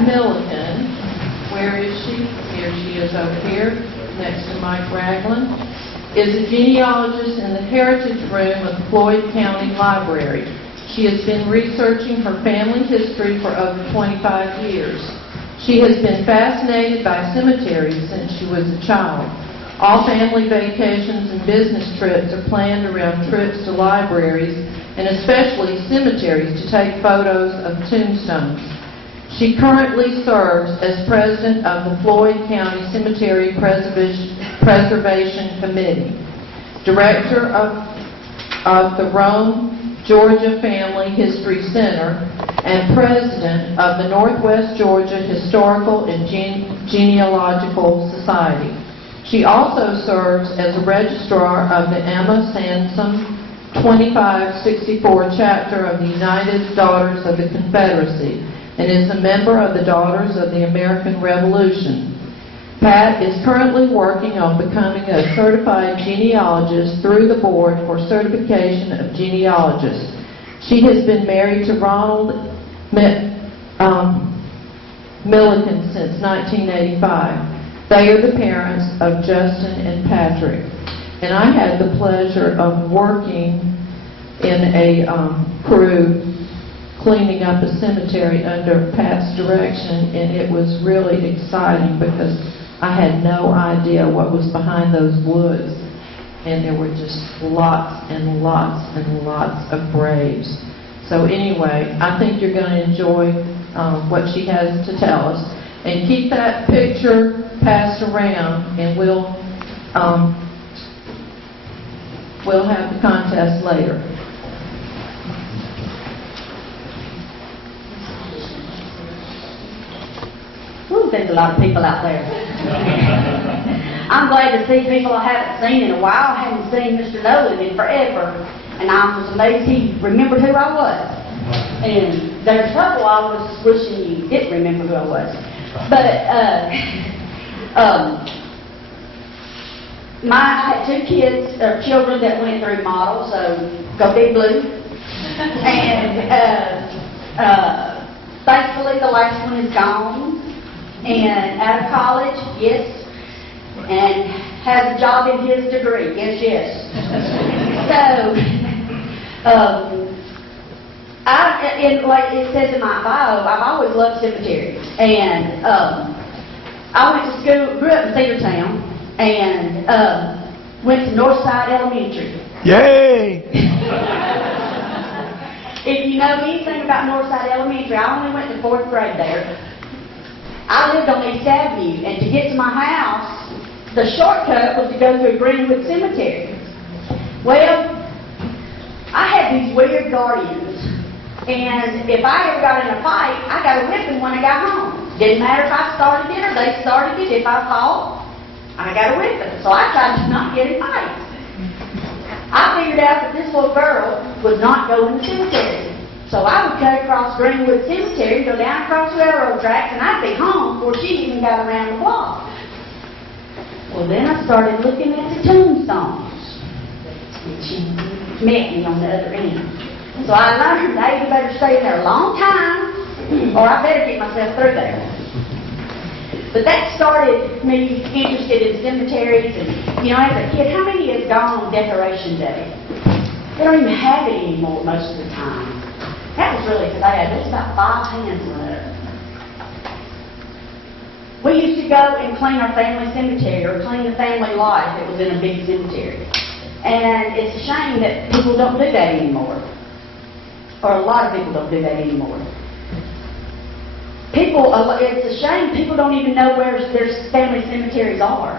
Pat Millican, where is she? Here she is over here, next to Mike Ragland, is a genealogist in the Heritage Room of the Floyd County Library. She has been researching her family history for over 25 years. She has been fascinated by cemeteries since she was a child. All family vacations and business trips are planned around trips to libraries and especially cemeteries to take photos of tombstones. She currently serves as president of the Floyd County Cemetery Preservation Committee, director of the Rome, Georgia Family History Center, and president of the Northwest Georgia Historical and Genealogical Society. She also serves as a registrar of the Emma Sansom 2564 chapter of the United Daughters of the Confederacy and is a member of the Daughters of the American Revolution. Pat is currently working on becoming a certified genealogist through the Board for Certification of Genealogists. She has been married to Ronald Millican since 1985. They are the parents of Justin and Patrick. And I had the pleasure of working in a crew cleaning up a cemetery under Pat's direction, and it was really exciting because I had no idea what was behind those woods, and there were just lots and lots and lots of graves. So anyway, I think you're going to enjoy what she has to tell us. And keep that picture passed around, and we'll have the contest later. Ooh, there's a lot of people out there. I'm glad to see people I haven't seen in a while. I haven't seen Mr. Nolan in forever, and I was amazed he remembered who I was. And there's a couple I was wishing you didn't remember who I was. But I had two children that went through model, so go Big Blue. And thankfully the last one is gone. And out of college, yes, and has a job in his degree, yes. So, like it says in my bio, I've always loved cemeteries. And I went to school, grew up in Cedartown, and went to Northside Elementary. Yay! If you know anything about Northside Elementary, I only went to 4th grade there. I lived on East Avenue, and to get to my house, the shortcut was to go through Greenwood Cemetery. Well, I had these weird guardians, and if I ever got in a fight, I got a whipping when I got home. Didn't matter if I started it or they started it. If I fought, I got a whipping. So I tried to not get in fights. I figured out that this little girl would not go in the cemetery. So I would cut across Greenwood Cemetery, go down across railroad tracks, and I'd be home before she even got around the block. Well, then I started looking at the tombstones, and she met me on the other end. So I learned I either better stay in there a long time, or I better get myself through there. But that started me interested in cemeteries, and as a kid, how many has gone on Decoration Day? They don't even have it anymore most of the time. That was really sad. There's about 5 hands left. We used to go and clean our family cemetery or clean the family lot if it was in a big cemetery. And it's a shame that people don't do that anymore. Or a lot of people don't do that anymore. It's a shame people don't even know where their family cemeteries are.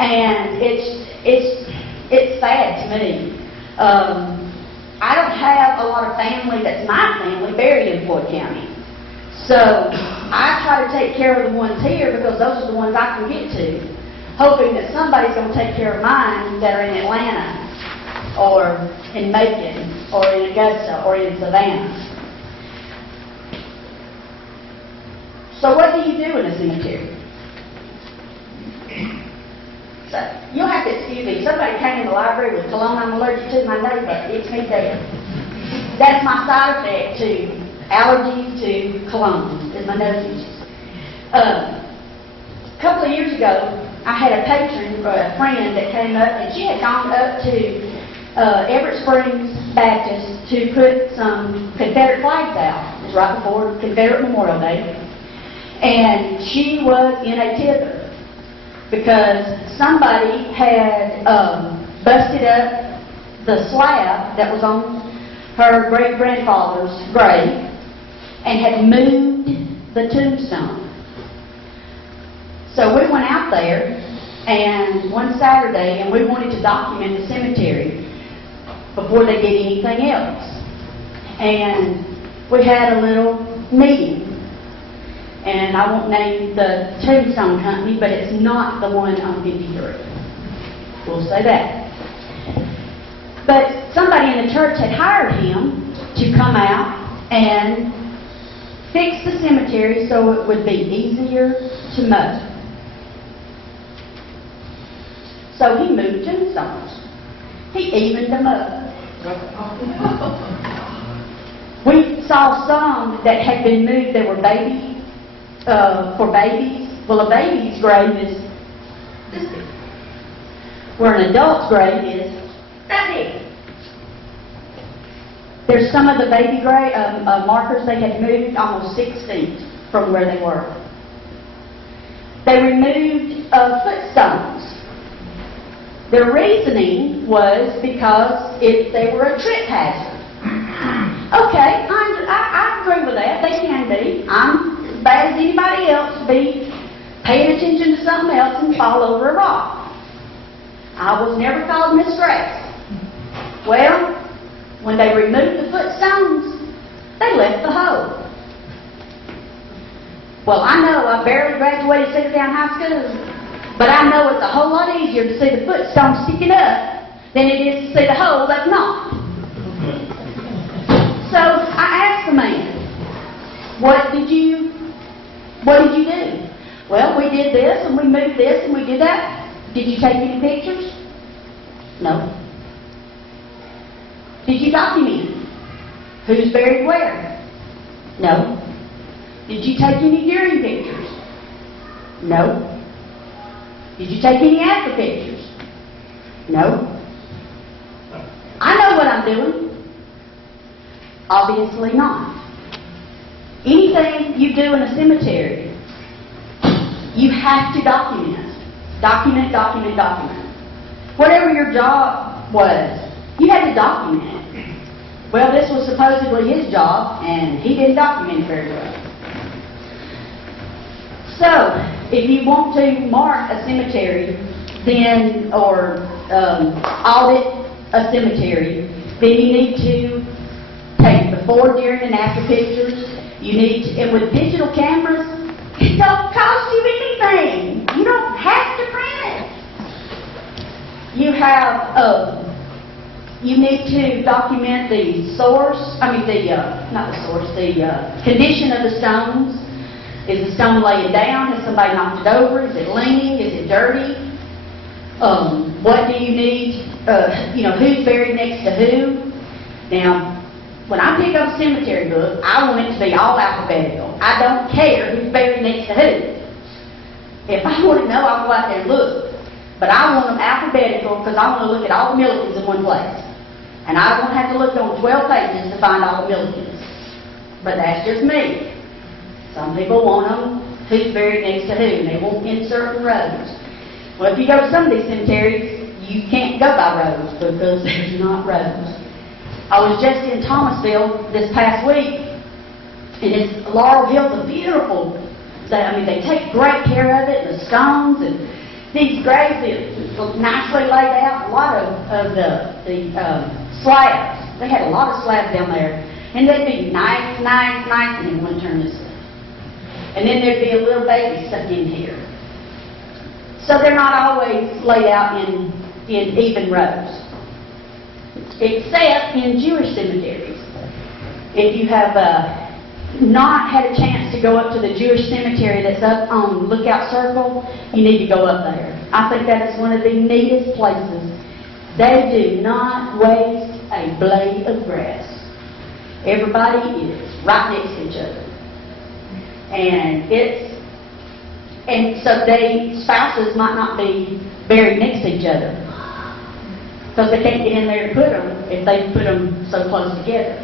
And it's sad to me. I don't have a lot of family that's my family buried in Floyd County. So I try to take care of the ones here because those are the ones I can get to, hoping that somebody's going to take care of mine that are in Atlanta or in Macon or in Augusta or in Savannah. So what do you do in a cemetery? So you'll have to excuse me. Somebody came in the library with cologne I'm allergic to. My neighbor, it's me there. That's my side effect to allergies to cologne, is my nose itches. A couple of years ago, I had a patron, or a friend that came up, and she had gone up to Everett Springs Baptist to put some Confederate flags out. It was right before Confederate Memorial Day. And she was in a tither because somebody had busted up the slab that was on her great-grandfather's grave and had moved the tombstone. So we went out there and one Saturday, and we wanted to document the cemetery before they did anything else. And we had a little meeting. And I won't name the tombstone company, but it's not the one on 53. We'll say that. But somebody in the church had hired him to come out and fix the cemetery so it would be easier to mow. So he moved tombstones. He evened them up. We saw some that had been moved that were for babies. Well, a baby's grave is this big, where an adult's grave is that big. There's some of the baby grave markers they had moved almost 6 feet from where they were. They removed footstones. Their reasoning was because they were a trip hazard. Okay, I agree with that. They can be. I'm as bad as anybody else to be paying attention to something else and fall over a rock. I was never called Miss Grace. Well, when they removed the footstones, they left the hole. Well, I know I barely graduated 6th down high school. But I know it's a whole lot easier to see the footstone sticking up than it is to see the hole that's not. So I asked the man, what did you do? Well, we did this and we moved this and we did that. Did you take any pictures? No. Did you document who's buried where? No. Did you take any during pictures? No. Did you take any after pictures? No. I know what I'm doing. Obviously not. Anything you do in a cemetery, you have to document. Document, document, document. Whatever your job was, you had to document it. Well, this was supposedly his job, and he didn't document it very well. So, if you want to mark a cemetery, then, or audit a cemetery, then you need to take before, during, and after pictures. You need to, and with digital cameras, it don't cost you anything. You don't have to print it. You have, you need to document the source, the condition of the stones. Is the stone laying down? Has somebody knocked it over? Is it leaning? Is it dirty? What do you need? Who's buried next to who? Now, when I pick up a cemetery book, I want it to be all alphabetical. I don't care who's buried next to who. If I want to know, I'll go out there and look. But I want them alphabetical because I want to look at all the Millicans in one place. And I don't have to look on 12 pages to find all the Millicans. But that's just me. Some people want them who's buried next to who, and they won't insert in rows. Well, if you go to some of these cemeteries, you can't go by rows because there's not rows. I was just in Thomasville this past week, and Laurel Hill's a beautiful. They take great care of it, the stones and these graves are nicely laid out. A lot of the slabs. They had a lot of slabs down there, and they'd be nice, and then one turn this way. And then there'd be a little baby stuck in here. So they're not always laid out in even rows. Except in Jewish cemeteries. If you have not had a chance to go up to the Jewish cemetery that's up on Lookout Circle, you need to go up there. I think that is one of the neatest places. They do not waste a blade of grass. Everybody is right next to each other. And so spouses might not be buried next to each other because they can't get in there to put them if they put them so close together.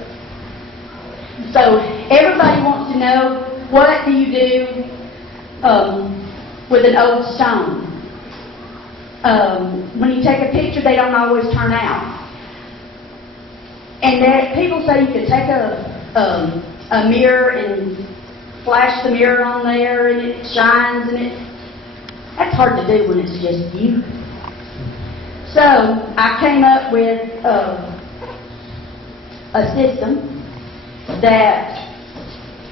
So everybody wants to know, what do you do with an old stone? When you take a picture, they don't always turn out. And people say you could take a mirror and flash the mirror on there and it shines, and that's hard to do when it's just you. So I came up with a system that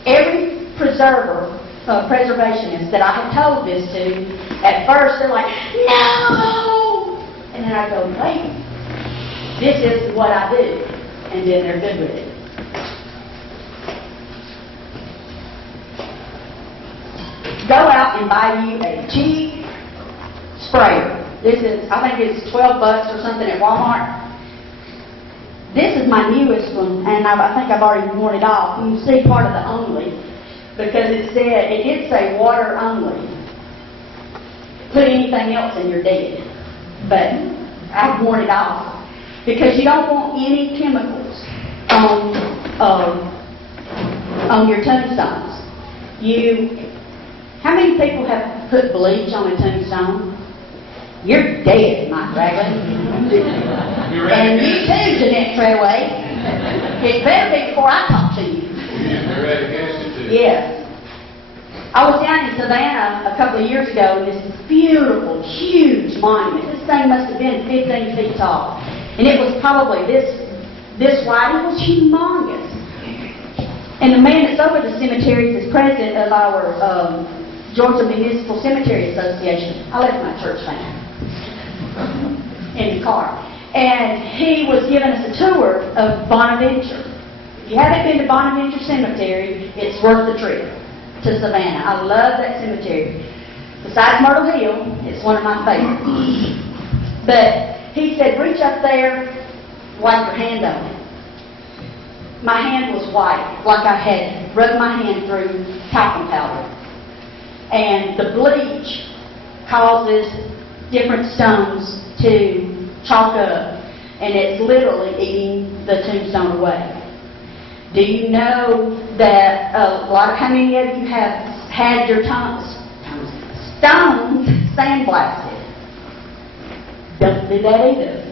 every preservationist that I have told this to, at first they're like, no! And then I go, wait, this is what I do. And then they're good with it. Go out and buy you a cheap sprayer. I think it's $12 or something at Walmart. This is my newest one, and I think I've already worn it off. You can see part of the only, because it did say water only. Put anything else and you're dead. But I've worn it off, because you don't want any chemicals on your tombstones. How many people have put bleach on a tombstone? You're dead, Mike Ragland. And you too, Jeanette Treadway. It better be before I talk to you. Yes. I was down in Savannah a couple of years ago, and this beautiful, huge monument. This thing must have been 15 feet tall. And it was probably this wide. It was humongous. And the man that's over the cemeteries is president of our Georgia Municipal Cemetery Association. I left my church van in the car. And he was giving us a tour of Bonaventure. If you haven't been to Bonaventure Cemetery, it's worth the trip to Savannah. I love that cemetery. Besides Myrtle Hill, it's one of my favorites. But he said, reach up there, wipe your hand on it. My hand was white, like I had rubbed my hand through talcum powder. And the bleach causes different stones to chalk up, and it's literally eating the tombstone away. Do you know that how many of you have had your stones sandblasted? Don't do that either.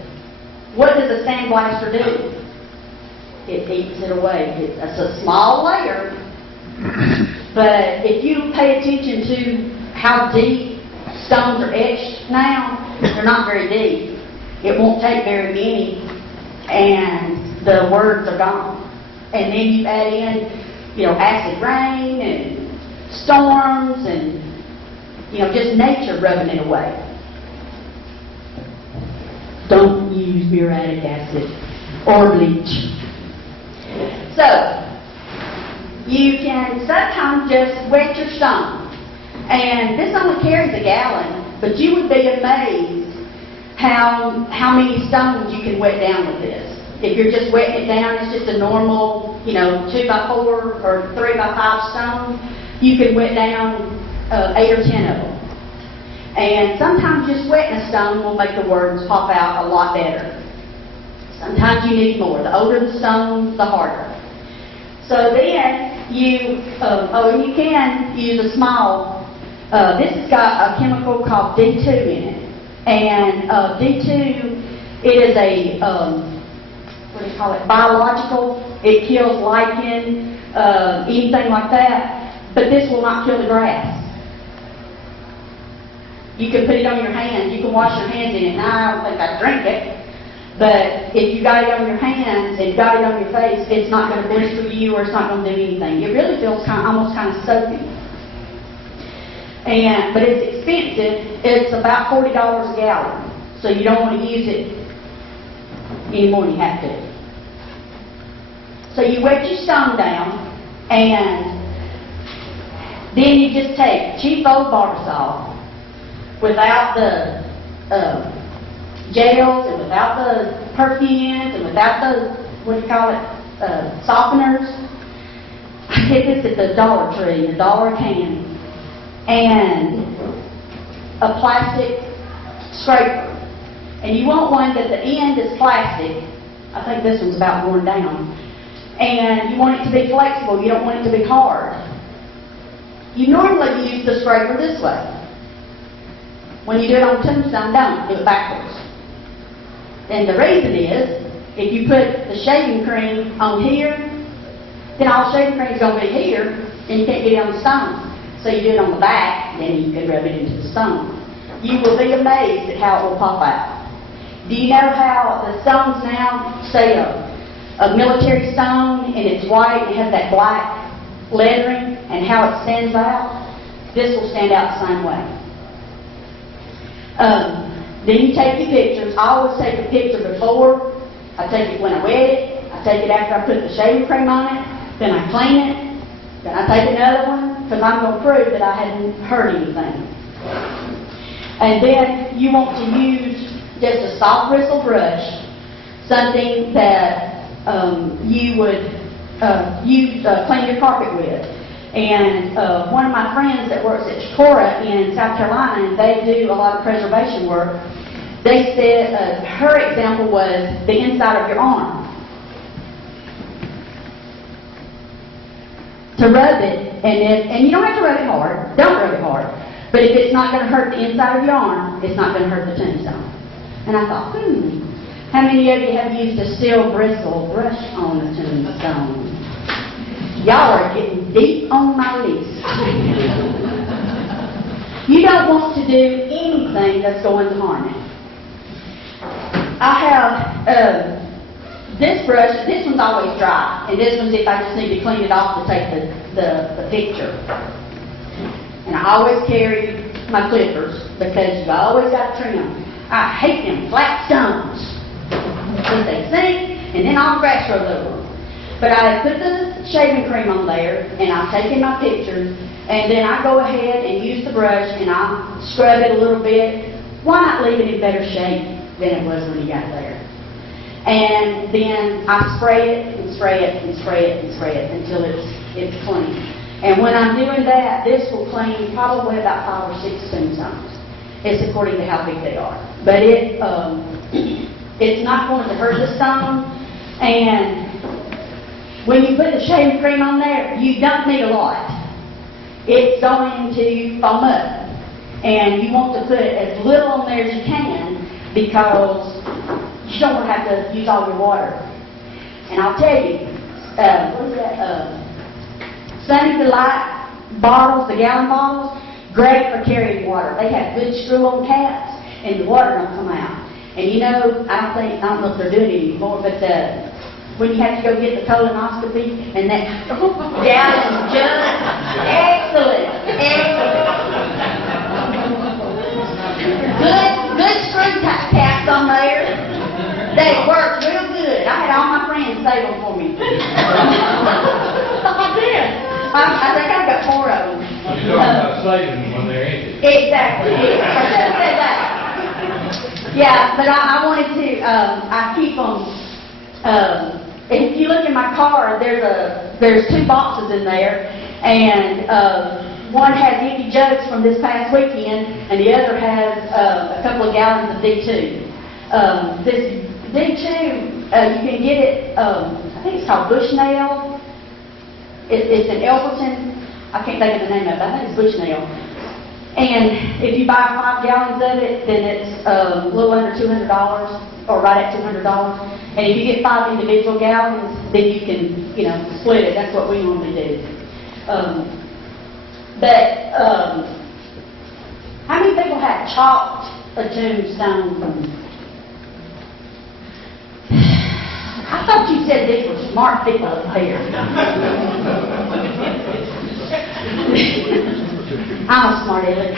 What does a sandblaster do? It eats it away. It's a small layer, but if you pay attention to how deep stones are etched now, they're not very deep. It won't take very many, and the words are gone. And then you add in, acid rain and storms and, just nature rubbing it away. Don't use muriatic acid or bleach. So, you can sometimes just wet your stone. And this only carries a gallon, but you would be amazed how many stones you can wet down with this. If you're just wetting it down, it's just a normal, 2x4 or 3x5 stone, you can wet down 8 or 10 of them. And sometimes just wetting a stone will make the words pop out a lot better. Sometimes you need more. The older the stone, the harder. So then you can use a small, this has got a chemical called D2 in it. And D2, it is a, biological. It kills lichen, anything like that. But this will not kill the grass. You can put it on your hands. You can wash your hands in it. Now, I don't think I'd drink it. But if you got it on your hands and got it on your face, it's not going to blister you or it's not going to do anything. It really feels almost kind of soapy. But it's expensive. It's about $40 a gallon. So you don't want to use it any more than you have to. So you wet your stone down, and then you just take cheap old Barbasol without the gels and without the perfumes and without the, softeners, get this at the Dollar Tree, the dollar can, and a plastic scraper. And you want one that the end is plastic. I think this one's about worn down. And you want it to be flexible. You don't want it to be hard. You normally use the scraper this way. When you do it on tombstone, don't do it backwards. And the reason is, if you put the shaving cream on here, then all shaving cream is going to be here, and you can't get it on the stone. So you do it on the back, then you can rub it into the stone. You will be amazed at how it will pop out. Do you know how the stones now, say a military stone, and it's white, and it has that black lettering, and how it stands out? This will stand out the same way. Then you take your pictures. I always take a picture before. I take it when I wet it. I take it after I put the shaving cream on it. Then I clean it. Then I take another one, because I'm going to prove that I hadn't hurt anything. And then you want to use just a soft bristle brush, something that you would clean your carpet with. And one of my friends that works at Chicora in South Carolina, and they do a lot of preservation work, they said her example was the inside of your arm. To rub it, and you don't have to rub it hard, don't rub it hard, but if it's not going to hurt the inside of your arm, it's not going to hurt the tombstone. And I thought, how many of you have used a steel bristle brush on a tombstone? Y'all are getting deep on my list. You don't want to do anything that's going to harm it. I have this brush, this one's always dry, and this one's if I just need to clean it off to take the picture. And I always carry my clippers, because you always got to trim them. I hate them flat stones, because they sink, and then all the grass grows over them. But I put the shaving cream on there, and I've taken my pictures, and then I go ahead and use the brush, and I scrub it a little bit. Why not leave it in better shape than it was when you got there? And then I spray it, and spray it, and spray it, and spray it, until it's clean. And when I'm doing that, this will clean probably about 5 or 6 tombstones. It's according to how big they are. But it's not going to hurt the stone, and when you put the shaving cream on there, you don't need a lot. It's going to foam up. And you want to put as little on there as you can, because you don't want to have to use all your water. And I'll tell you, what is that? Sunny Delight bottles, the gallon bottles, great for carrying water. They have good screw-on caps, and the water don't come out. And you know, I don't know if they're doing it anymore, but when you have to go get the colonoscopy, and that gallon jug, excellent. Good screw caps on there. They work real good. I had all my friends save them for me. I did. I think I've got 4 of them. You're talking about saving them when they're empty. Exactly. Yeah. I should have said that. Yeah, but I wanted to. I keep them. If you look in my car, there's 2 boxes in there, and one has empty jugs from this past weekend, and the other has a couple of gallons of D2. This D2, you can get it. I think it's called Bushnell. It's an Elberton. I can't think of the name of it. I think it's Bushnell. And if you buy 5 gallons of it, then it's a little under $200, or right at $200. And if you get 5 individual gallons, then you can, split it. That's what we normally do. How many people have chopped a tombstone? I thought you said these were smart people up here. I'm a smart aleck.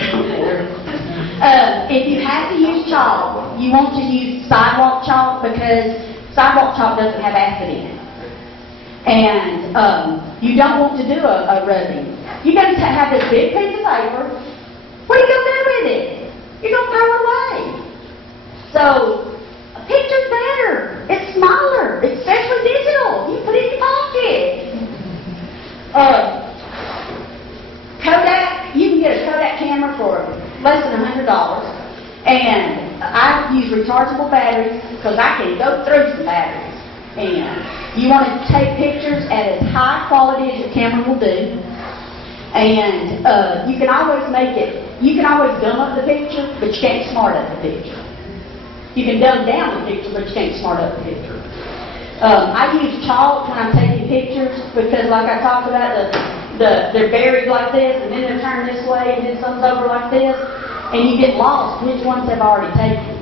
If you have to use chalk, you want to use sidewalk chalk, because sidewalk chalk doesn't have acid in it. And you don't want to do a rubbing. You're going to have this big piece of paper. What are you going to do with it? You're going to throw it away. So a picture's better. It's smaller, especially digital. You put it in your pocket. Kodak, you can get a Kodak camera for less than $100. And I use rechargeable batteries because I can go through some batteries. And you want to take pictures at as high quality as your camera will do. And you can always gum up the picture, but you can't smart up the picture. You can dumb down the picture, but you can't smart up the picture. I use chalk when I'm taking pictures because, like I talked about, they're buried like this, and then they're turned this way, and then some's over like this, and you get lost which ones I've already taken.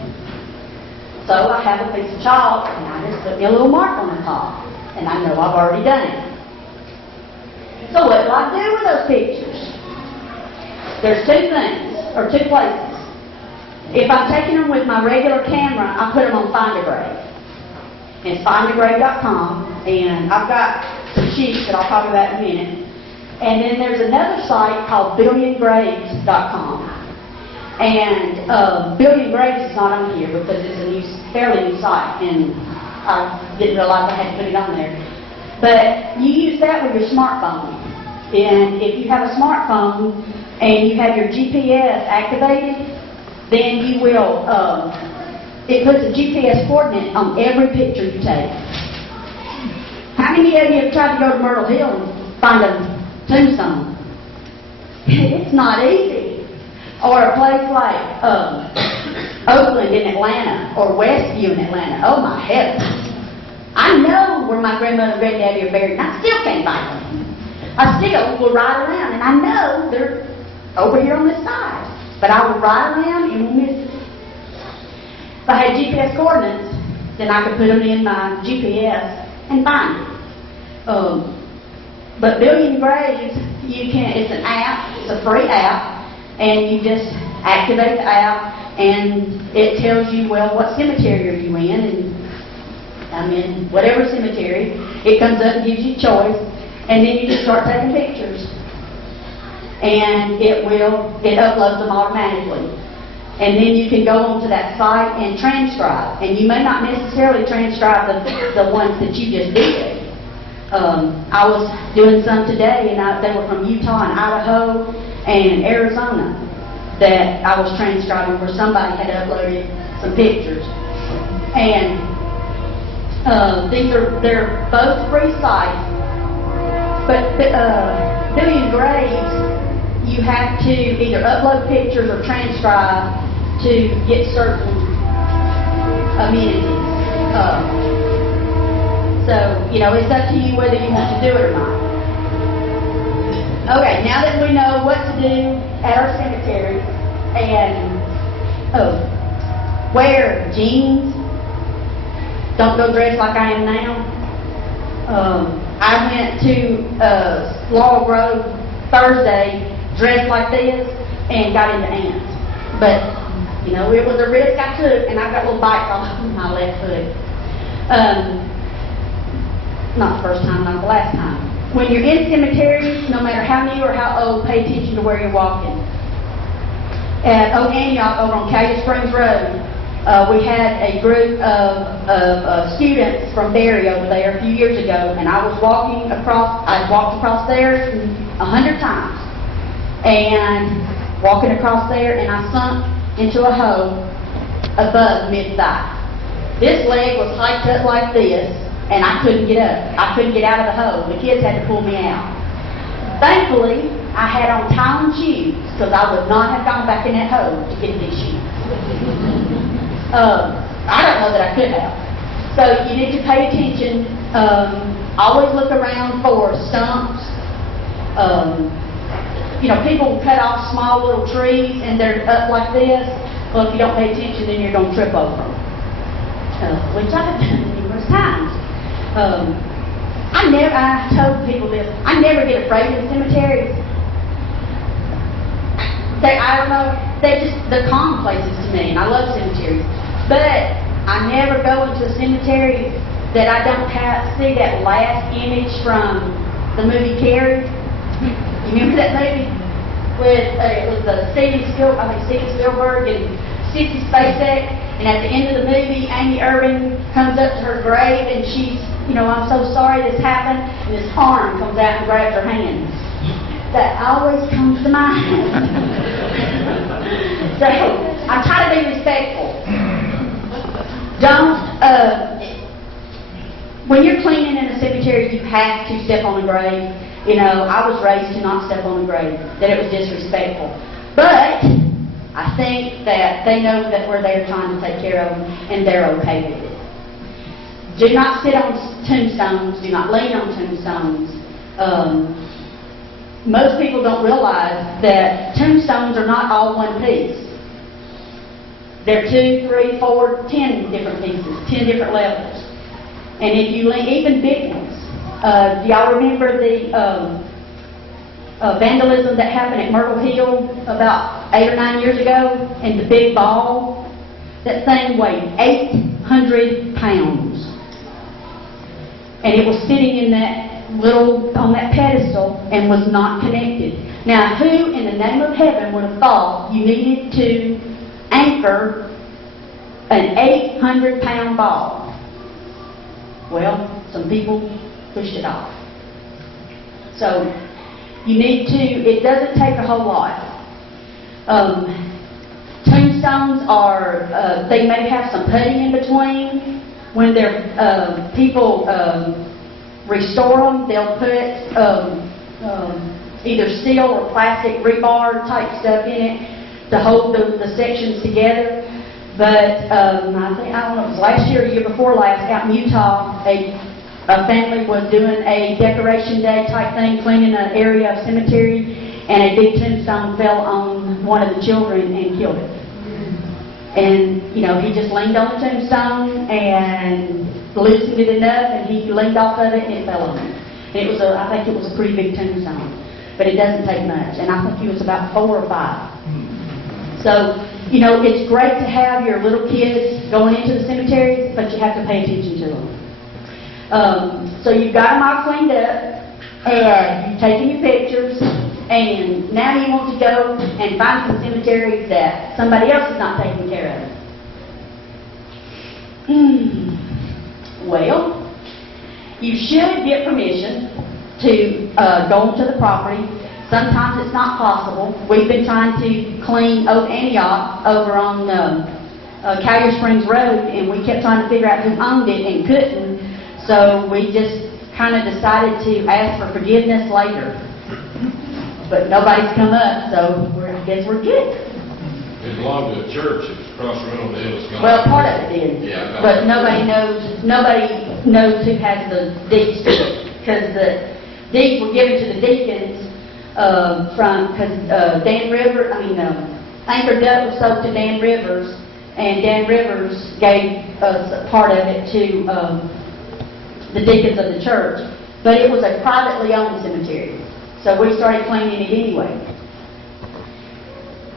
So I have a piece of chalk, and I just put me a little mark on the top, and I know I've already done it. So what do I do with those pictures? There's two things, or two places. If I'm taking them with my regular camera, I put them on Find a Grave. It's findagrave.com, and I've got some sheets that I'll talk about in a minute. And then there's another site called billiongraves.com. And Billion Graves is not on here because it's a fairly new site, and I didn't realize I had to put it on there. But you use that with your smartphone. And if you have a smartphone and you have your GPS activated, then you will, it puts a GPS coordinate on every picture you take. How many of you have tried to go to Myrtle Hill and find a tombstone? It's not easy. Or a place like Oakland in Atlanta or Westview in Atlanta. Oh my heavens. I know where my grandmother and granddaddy are buried, and I still can't find them. I still will ride around, and I know they're over here on this side. But I will ride around and will miss it. If I had GPS coordinates, then I could put them in my GPS and find it. But Billion Graves, it's an app, it's a free app, and you just activate the app, and it tells you, well, what cemetery are you in, and I'm in whatever cemetery. It comes up and gives you choice, and then you just start taking pictures. And it uploads them automatically. And then you can go onto that site and transcribe. And you may not necessarily transcribe the ones that you just did. I was doing some today, and they were from Utah and Idaho and Arizona that I was transcribing where somebody had uploaded some pictures. And they're both free sites. But Billion Graves, you have to either upload pictures or transcribe to get certain amenities. So, it's up to you whether you want to do it or not. Okay, now that we know what to do at our cemetery and wear jeans, don't go dressed like I am now. I went to Laurel Grove Thursday dressed like this and got into ants. But, it was a risk I took, and I got little bites all over my left foot. Not the first time, not the last time. When you're in cemeteries, no matter how new or how old, pay attention to where you're walking. At Old Antioch over on Cayuga Springs Road, we had a group of students from Berry over there a few years ago, and I walked across there 100 times. And walking across there, and I sunk into a hole above mid-thigh. This leg was hiked up like this, and I couldn't get up. I couldn't get out of the hole. The kids had to pull me out. Thankfully, I had on tie-on shoes, because I would not have gone back in that hole to get these shoes. I don't know that I could have. So you need to pay attention. Always look around for stumps. People cut off small little trees and they're up like this. Well, if you don't pay attention, then you're going to trip over them. Which I've done numerous times. I told people this. I never get afraid of cemeteries. I don't know. They're calm places to me, and I love cemeteries. But I never go into a cemetery that I don't see that last image from the movie Carrie. You remember that movie? It was Steven Spielberg and Sissy Spacek, and at the end of the movie, Amy Irving comes up to her grave, and she's I'm so sorry this happened, and this arm comes out and grabs her hand. That always comes to mind. So, I try to be respectful. Don't, when you're cleaning in a cemetery, you have to step on a grave. I was raised to not step on a grave, that it was disrespectful. But I think that they know that we're there trying to take care of them, and they're okay with it. Do not sit on tombstones. Do not lean on tombstones. Most people don't realize that tombstones are not all one piece. They're 2, 3, 4, 10 different pieces, 10 different levels. And if you lean, even big ones. Do y'all remember the vandalism that happened at Myrtle Hill about 8 or 9 years ago? And the big ball? That thing weighed 800 pounds. And it was sitting in that on that pedestal and was not connected. Now, who in the name of heaven would have thought you needed to anchor an 800-pound ball? Well, some people pushed it off. So, you need to, it doesn't take a whole lot. Tombstones are, they may have some putty in between. When they're, people restore them, they'll put either steel or plastic rebar type stuff in it to hold the sections together. But I don't know, it was last year or year before last, out in Utah, a family was doing a decoration day type thing, cleaning an area of cemetery, and a big tombstone fell on one of the children and killed it. And, he just leaned on the tombstone and loosened it enough, and he leaned off of it and it fell on him. And it was I think it was a pretty big tombstone. But it doesn't take much. And I think he was about 4 or 5. So, it's great to have your little kids going into the cemetery, but you have to pay attention to them. So you've got them all cleaned up, and you've taken your pictures, and now you want to go and find some cemeteries that somebody else is not taking care of. Well, you should get permission to go onto the property. Sometimes it's not possible. We've been trying to clean Oak Antioch over on Callier Springs Road, and we kept trying to figure out who owned it and couldn't. So we just kind of decided to ask for forgiveness later. But nobody's come up, so I guess we're good. It belonged to a church. It was across the road. It was gone. Well, part of it did. Yeah. But nobody knows who has the deeds to it. Because the deeds were given to the deacons because Anchor Duck was sold to Dan Rivers, and Dan Rivers gave part of it to the deacons of the church. But it was a privately owned cemetery. So we started cleaning it anyway.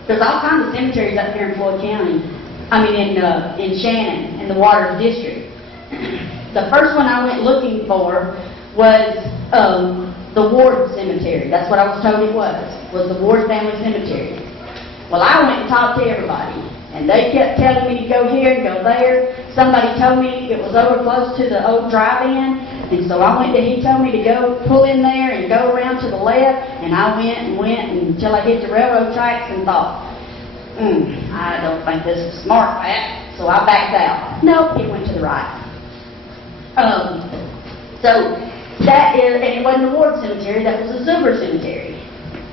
There's all kinds of cemeteries up here in Floyd County. In Shannon, in the Waters District. The first one I went looking for was the Ward Cemetery. That's what I was told it was the Ward Family Cemetery. Well, I went and talked to everybody, and they kept telling me to go here and go there. Somebody told me it was over close to the old drive-in, and so he told me to go pull in there and go around to the left, and I went until I hit the railroad tracks and thought, I don't think this is smart, Pat. So I backed out. Nope, it went to the right. So that is, and it wasn't the Ward Cemetery, that was the Zuber Cemetery.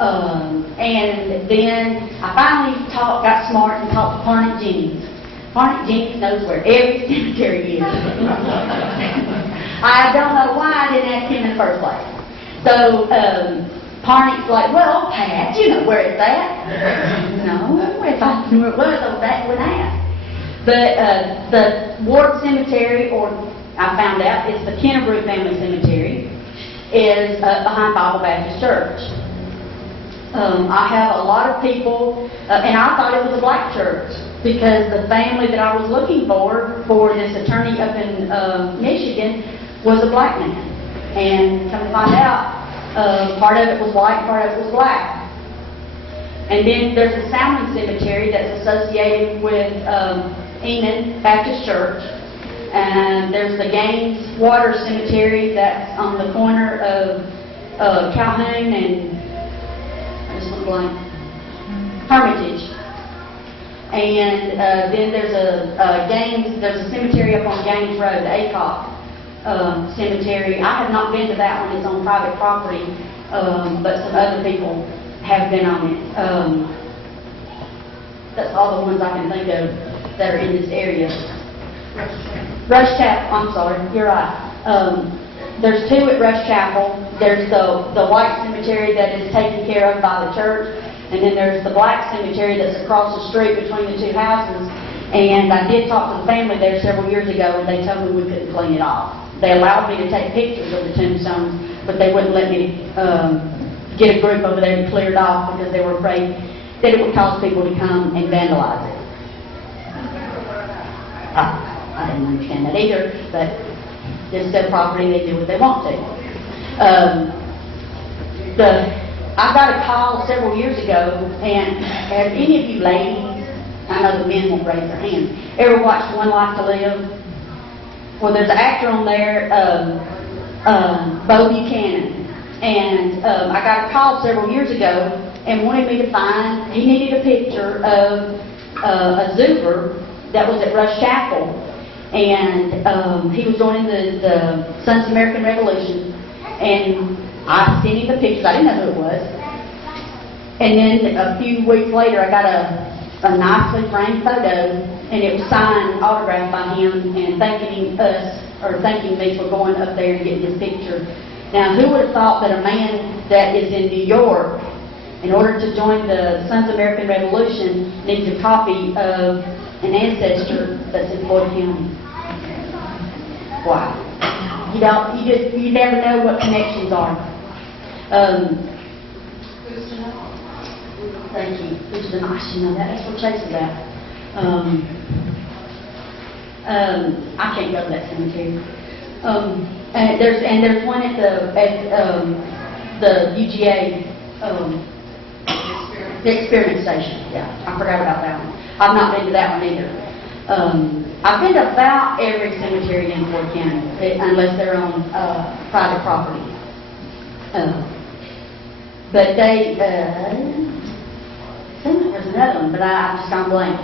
And then I finally got smart and talked to Parnick Jennings. Parnick Jennings knows where every cemetery is. I don't know why I didn't ask him in the first place. So Parnick's like, well, Pat, you know where it's at. No, if I knew where it was, I would ask. But the Ward Cemetery, or I found out, it's the Kennebrew Family Cemetery, is behind Bible Baptist Church. I have a lot of people, and I thought it was a black church, because the family that I was looking for this attorney up in Michigan, was a black man. And come to find out, part of it was white, part of it was black. And then there's a Salmon Cemetery that's associated with Enon Baptist Church. And there's the Gaines Water Cemetery that's on the corner of Calhoun and, I just went blank, Hermitage. And then there's there's a cemetery up on Gaines Road, the Acock Cemetery. I have not been to that one, it's on private property, but some other people have been on it. That's all the ones I can think of that are in this area. Rush Chapel, I'm sorry, you're right. There's two at Rush Chapel. There's the white cemetery that is taken care of by the church, and then there's the black cemetery that's across the street between the two houses. And I did talk to the family there several years ago, and they told me we couldn't clean it off. They allowed me to take pictures of the tombstones, but they wouldn't let me get a group over there to clear it off because they were afraid that it would cause people to come and vandalize it. I didn't understand that either, but it's their property, they do what they want to. I got a call several years ago, and have any of you ladies, I know the men won't raise their hands, ever watched One Life to Live? Well, there's an actor on there, Bo Buchanan, and I got a call several years ago and wanted me to find, he needed a picture of a zooper that was at Rush Chapel, and he was joining the Sons of American Revolution, and I sent him the pictures. I didn't know who it was. And then a few weeks later, I got a nicely framed photo, and it was signed, autographed by him, and thanking me for going up there and getting this picture. Now, who would have thought that a man that is in New York, in order to join the Sons of American Revolution, needs a copy of an ancestor that's in Floyd County? Wow. You never know what connections are. Thank you. Who's the nice, you know that? That's what Chase is at. I can't go to that cemetery. And there's one at the UGA, the experiment station. Yeah, I forgot about that one. I've not been to that one either. I've been to about every cemetery in Floyd County, unless they're on private property. But they, I think there's another one, but I just gone blank.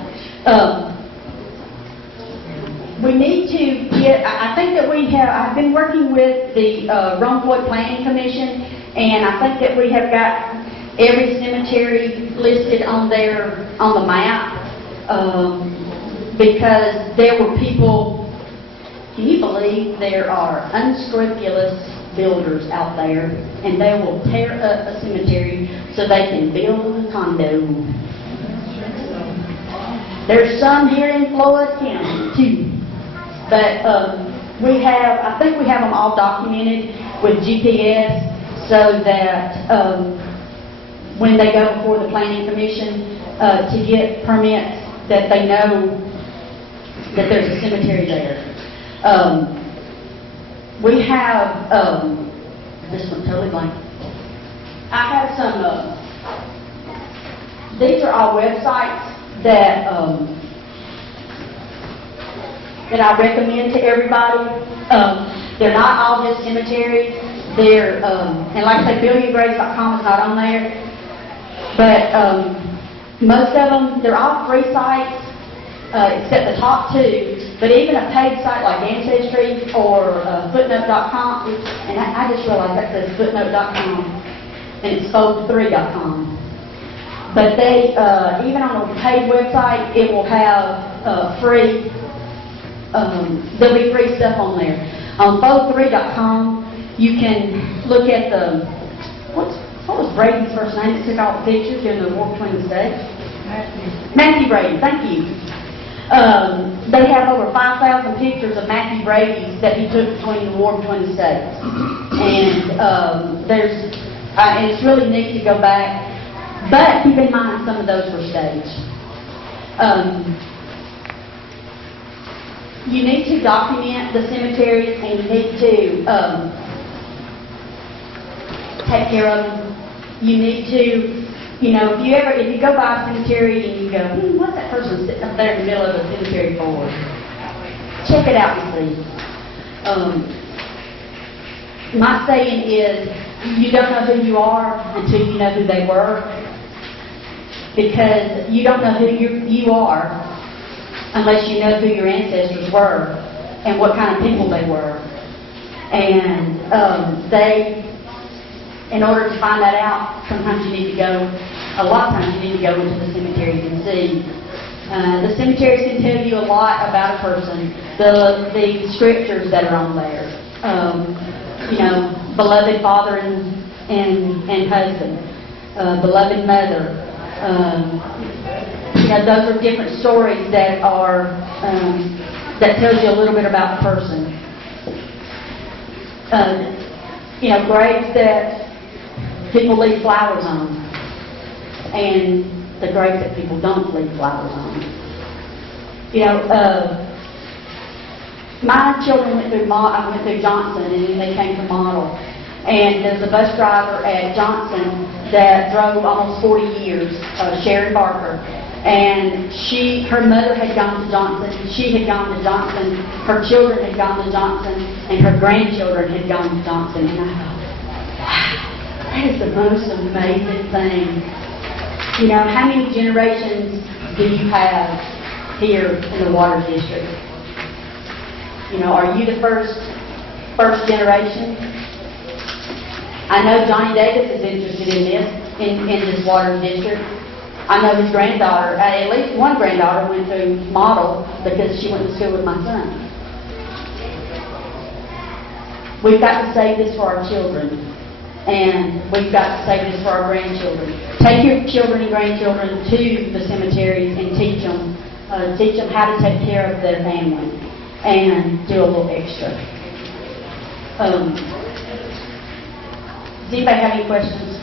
We need to get, I think that I've been working with the Rome Planning Commission, and I think that we have got every cemetery listed on the map, because there were people, can you believe there are unscrupulous builders out there, and they will tear up a cemetery so they can build a condo. There's some here in Floyd County too, but I think we have them all documented with GPS so that when they go before the Planning Commission to get permits, that they know that there's a cemetery there. We have, this one's totally blank. I have some, these are all websites that I recommend to everybody. They're not all just cemeteries. They're, and like I say, billiongraves.com is not on there. But most of them, they're all free sites, except the top two. But even a paid site like Ancestry or footnote.com, and I just realized that says footnote.com, and it's fold3.com. But they, even on a paid website, it will have free, there'll be free stuff on there. On fold3.com, you can look at what was Brady's first name that took all the pictures during the war between the states? Matthew Brady, thank you. They have over 5,000 pictures of Matthew Brady's that he took between the war between the states. And and it's really neat to go back, but keep in mind some of those were staged. You need to document the cemeteries, and you need to take care of them. You need to, if you go by a cemetery and you go, what's that person sitting up there in the middle of the cemetery for? check it out and see. My saying is, you don't know who you are until you know who they were, because you don't know who you are unless you know who your ancestors were and what kind of people they were. And in order to find that out, sometimes you need to go, a lot of times you need to go into the cemeteries and see. The cemeteries can tell you a lot about a person. The scriptures that are on there. Beloved father and husband. Beloved mother. Those are different stories that are that tells you a little bit about the person. Graves that people leave flowers on, and the graves that people don't leave flowers on. My children went through Johnson, and then they came to Model. And there's a bus driver at Johnson that drove almost 40 years, Sharon Barker. And her mother had gone to Johnson, she had gone to Johnson, her children had gone to Johnson, and her grandchildren had gone to Johnson. And I thought, wow, that is the most amazing thing. How many generations do you have here in the Water District? Are you the first generation? I know Johnny Davis is interested in this Water District. I know his granddaughter, at least one granddaughter went to Model because she went to school with my son. We've got to save this for our children, and we've got to save this for our grandchildren. Take your children and grandchildren to the cemeteries and teach them how to take care of their family and do a little extra. Does anybody have any questions?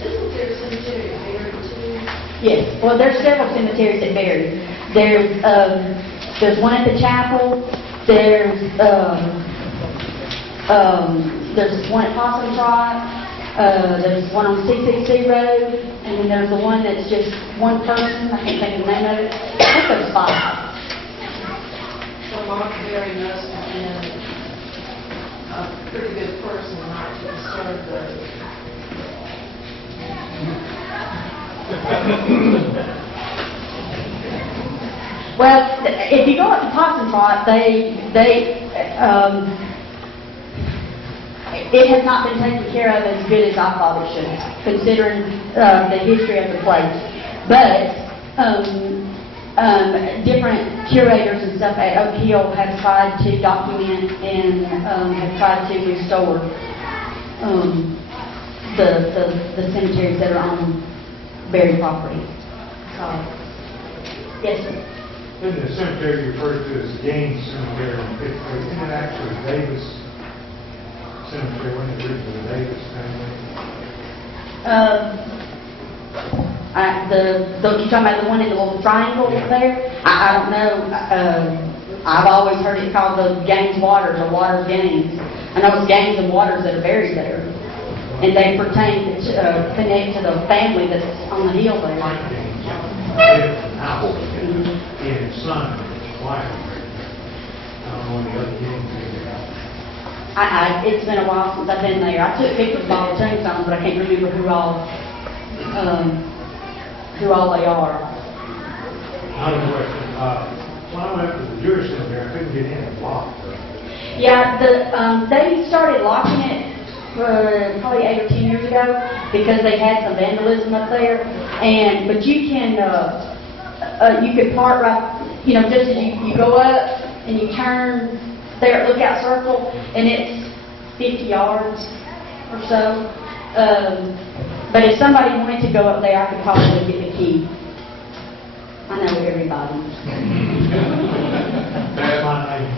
Isn't there a cemetery buried too? Yes. Well, there's several cemeteries that bury. There's one at the chapel. There's one at Possum Trot. There's one on CCC Road, and then there's the one that's just one person. I can't think of the name of it. I think there's 5. So Mark Berry must have been a pretty good person not to disturb those. Well, if you go up to Possum Trot, it has not been taken care of as good as I thought it should have, considering the history of the place. But different curators and stuff at Oak Hill have tried to document and have tried to restore the cemeteries that are on buried property. So, yes, sir. In the cemetery you referred to as Gaines Cemetery on 5th Street, isn't it actually Davis Cemetery when it was the Davis family? You talking about the one in the little triangle there? I don't know. I've always heard it called the Gaines Waters or Waters Gaines. I know it's Gaines and Waters that are buried there. And they pertain to connect to the family that's on the hill there. Mike Gaines, and his son, and his wife. I don't know any other Gaines in there. It's been a while since I've been there. I took pictures of all the tombstones, but I can't remember who all they are. Another question. When I went up to the Jewish cemetery, I couldn't get in and lock. Yeah, they started locking it probably 8 or 10 years ago because they had some vandalism up there. But you can park right, just as you go up and you turn there at Lookout Circle, and it's 50 yards or so. But if somebody wanted to go up there, I could probably get the key. I know everybody. That's my name.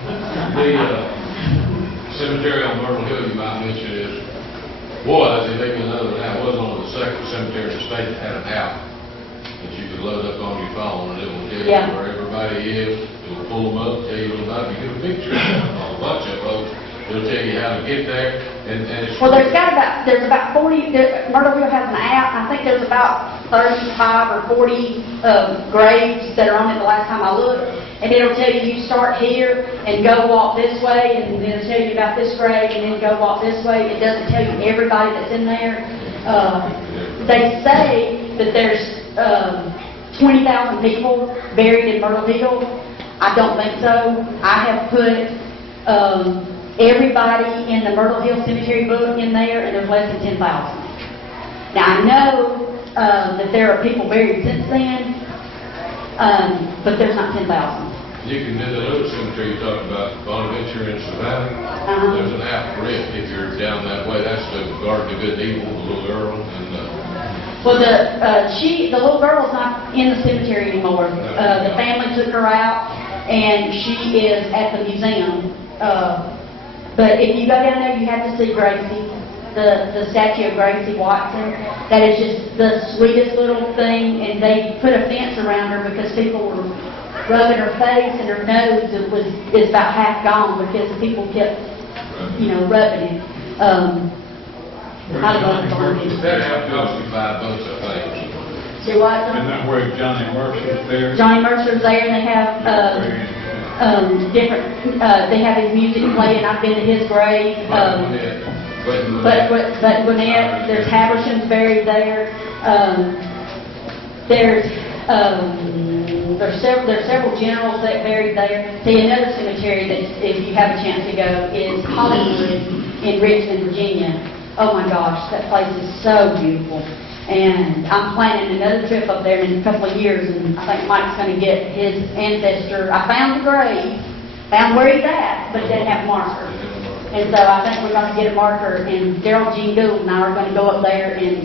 The cemetery on Myrtle Hill you might mention they think another now, was one of the second cemeteries in the state that had an app that you could load up on your phone, and it will tell you where everybody is. It will pull them up, tell you about it. You get a picture of a bunch of folks. It'll tell you how to get there. And it's there's about 40, Myrtle Hill has an app. I think there's about 35 or 40 graves that are on it the last time I looked. and it'll tell you start here and go walk this way, and then it'll tell you about this grave, and then go walk this way. It doesn't tell you everybody that's in there. They say that there's 20,000 people buried in Myrtle Hill. I don't think so. I have put everybody in the Myrtle Hill Cemetery book in there, and there's less than 10,000. Now, I know that there are people buried since then, but there's not 10,000. You can do the little cemetery you talked about, Bonaventure in Savannah. There's an app for it if you're down that way. That's the Garden of Good and Evil, the little girl. And well, the little girl's not in the cemetery anymore. The family took her out, and she is at the museum. But if you go down there, you have to see Gracie, the statue of Gracie Watson. That is just the sweetest little thing, and they put a fence around her because people were rubbing her face, and her nose is about half gone because people kept, rubbing it. I love it. that app costs you $5, I think. See what? Isn't that where Johnny Mercer's there? Johnny Mercer's there, and they have different. They have his music playing. I've been to his grave. But Gwinnett, there's Haversham's buried there. There's several generals that buried there. See, another cemetery that, if you have a chance to go, is Hollywood in Richmond, Virginia. Oh my gosh, that place is so beautiful. And I'm planning another trip up there in a couple of years, and I think Mike's going to get his ancestor. I found the grave, found where he's at, but it didn't have a marker. And so I think we're going to get a marker, and Daryl Jean Gould and I are going to go up there and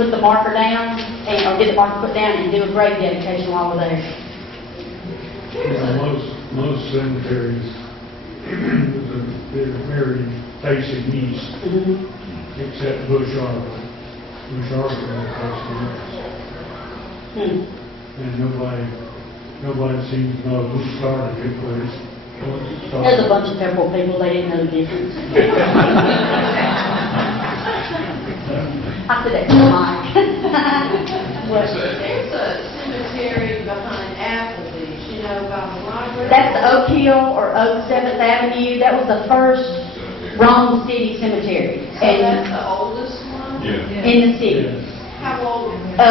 put the marker down, or get the marker put down and do a grave dedication while we're there. Most cemeteries, they're very facing east, except Bush Arbor. Bush Arbor is facing west. And nobody seems to know who started it, but There's a bunch of purple people, they didn't know the difference. I said that to Mike. There's a cemetery behind Applebee's, by the library. That's the Oak Hill or Oak 7th Avenue. That was the first Rome City cemetery. So that's the oldest one? Yeah. In the city. How old is it?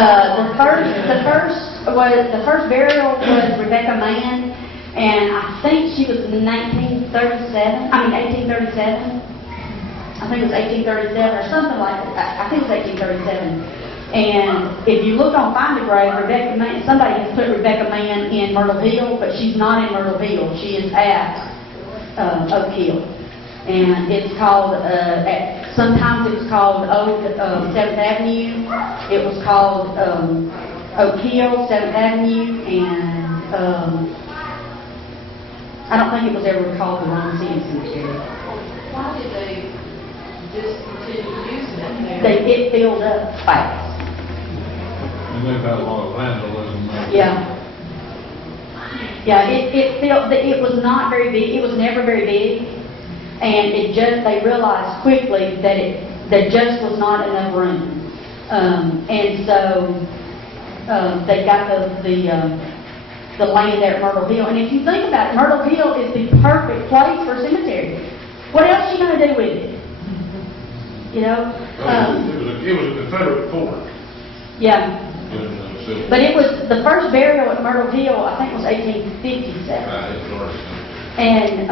The first burial was Rebecca Mann, and I think she was in 1837. I think it was 1837 or something like that. I think it was 1837. And if you look on Find a Grave, Rebecca Mann, somebody has put Rebecca Mann in Myrtle Hill, but she's not in Myrtle Hill. She is at Oak Hill. And it's called, sometimes it was called Oak 7th Avenue. It was called Oak Hill, 7th Avenue, and I don't think it was ever called the Rome City Cemetery. Why did they discontinue using it there? It filled up fast. And they've had a lot of vandalism there. Yeah. Yeah, it was not very big. It was never very big. And they realized quickly that there just was not enough room. And so they got the land there at Myrtle Hill. And if you think about it, Myrtle Hill is the perfect place for a cemetery. What else are you going to do with it? It was a Confederate fort. Yeah. But it was, the first burial at Myrtle Hill, I think, was 1857. And